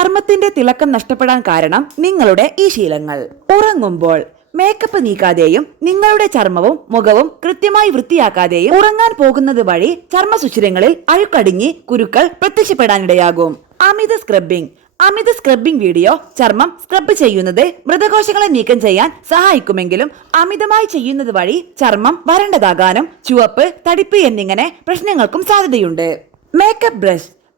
ചർമ്മത്തിന്റെ തിളക്കം നഷ്ടപ്പെടാൻ കാരണം നിങ്ങളുടെ ഈ ശീലങ്ങൾ. ഉറങ്ങുമ്പോൾ മേക്കപ്പ് നീക്കാതെയും നിങ്ങളുടെ ചർമ്മവും മുഖവും കൃത്യമായി വൃത്തിയാക്കാതെയും ഉറങ്ങാൻ പോകുന്നത് വഴി ചർമ്മസുഷിരങ്ങളിൽ അഴുക്കടിഞ്ഞ് കുരുക്കൾ പ്രത്യക്ഷപ്പെടാനിടയാകും. അമിത സ്ക്രബിംഗ് വീഡിയോ ചർമ്മം സ്ക്രബ് ചെയ്യുന്നത് മൃതകോശങ്ങളെ നീക്കം ചെയ്യാൻ സഹായിക്കുമെങ്കിലും അമിതമായി ചെയ്യുന്നത് വഴി ചർമ്മം വരണ്ടതാകാനും ചുവപ്പ്, തടിപ്പ് എന്നിങ്ങനെ പ്രശ്നങ്ങൾക്കും സാധ്യതയുണ്ട്.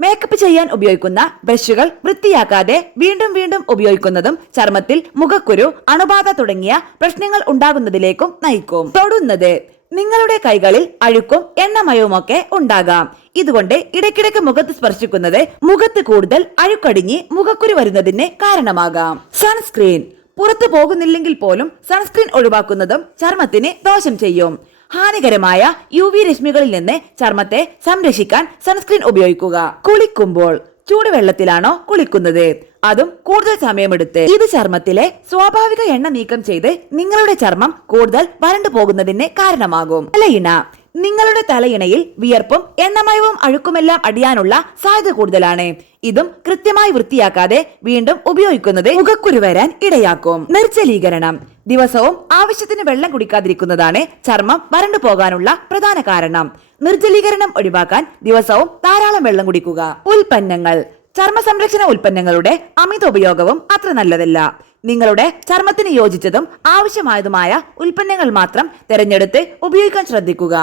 മേക്കപ്പ് ചെയ്യാൻ ഉപയോഗിക്കുന്ന ബ്രഷുകൾ വൃത്തിയാക്കാതെ വീണ്ടും ഉപയോഗിക്കുന്നതും ചർമ്മത്തിൽ മുഖക്കുരു, അണുബാധ തുടങ്ങിയ പ്രശ്നങ്ങൾ ഉണ്ടാകുന്നതിലേക്കും നയിക്കും. തൊടുന്നത് നിങ്ങളുടെ കൈകളിൽ അഴുക്കും എണ്ണമയവുമൊക്കെ ഉണ്ടാകാം. ഇതുകൊണ്ട് ഇടയ്ക്കിടയ്ക്ക് മുഖത്ത് സ്പർശിക്കുന്നത് മുഖത്ത് കൂടുതൽ അഴുക്കടിഞ്ഞ് മുഖക്കുരു വരുന്നതിന് കാരണമാകാം. സൺസ്ക്രീൻ പുറത്തു പോകുന്നില്ലെങ്കിൽ പോലും സൺസ്ക്രീൻ ഒഴിവാക്കുന്നതും ചർമ്മത്തിന് ദോഷം ചെയ്യും. ഹാനികരമായ UV രശ്മികളിൽ നിന്ന് ചർമ്മത്തെ സംരക്ഷിക്കാൻ സൺസ്ക്രീൻ ഉപയോഗിക്കുക. കുളിക്കുമ്പോൾ ചൂടുവെള്ളത്തിലാണോ കുളിക്കുന്നത്? അതും കൂടുതൽ സമയമെടുത്ത്. ഇത് ചർമ്മത്തിലെ സ്വാഭാവിക എണ്ണ നീക്കം ചെയ്ത് നിങ്ങളുടെ ചർമ്മം കൂടുതൽ വരണ്ടു പോകുന്നതിന് കാരണമാകും. തലയിണ നിങ്ങളുടെ തലയിണയിൽ വിയർപ്പും എണ്ണമയവും അഴുക്കുമെല്ലാം അടിയാനുള്ള സാധ്യത കൂടുതലാണ്. ഇതും കൃത്യമായി വൃത്തിയാക്കാതെ വീണ്ടും ഉപയോഗിക്കുന്നത് മുഖക്കുരു വരാൻ ഇടയാക്കും. നിർജ്ജലീകരണം ദിവസവും ആവശ്യത്തിന് വെള്ളം കുടിക്കാതിരിക്കുന്നതാണ് ചർമ്മം വരണ്ടു പോകാനുള്ള പ്രധാന കാരണം. നിർജ്ജലീകരണം ഒഴിവാക്കാൻ ദിവസവും ധാരാളം വെള്ളം കുടിക്കുക. ഉൽപ്പന്നങ്ങൾ ചർമ്മ സംരക്ഷണ ഉൽപ്പന്നങ്ങളുടെ അമിത ഉപയോഗവും അത്ര നല്ലതല്ല. നിങ്ങളുടെ ചർമ്മത്തിന് യോജിച്ചതും ആവശ്യമായതുമായ ഉൽപ്പന്നങ്ങൾ മാത്രം തിരഞ്ഞെടുത്ത് ഉപയോഗിക്കാൻ ശ്രദ്ധിക്കുക.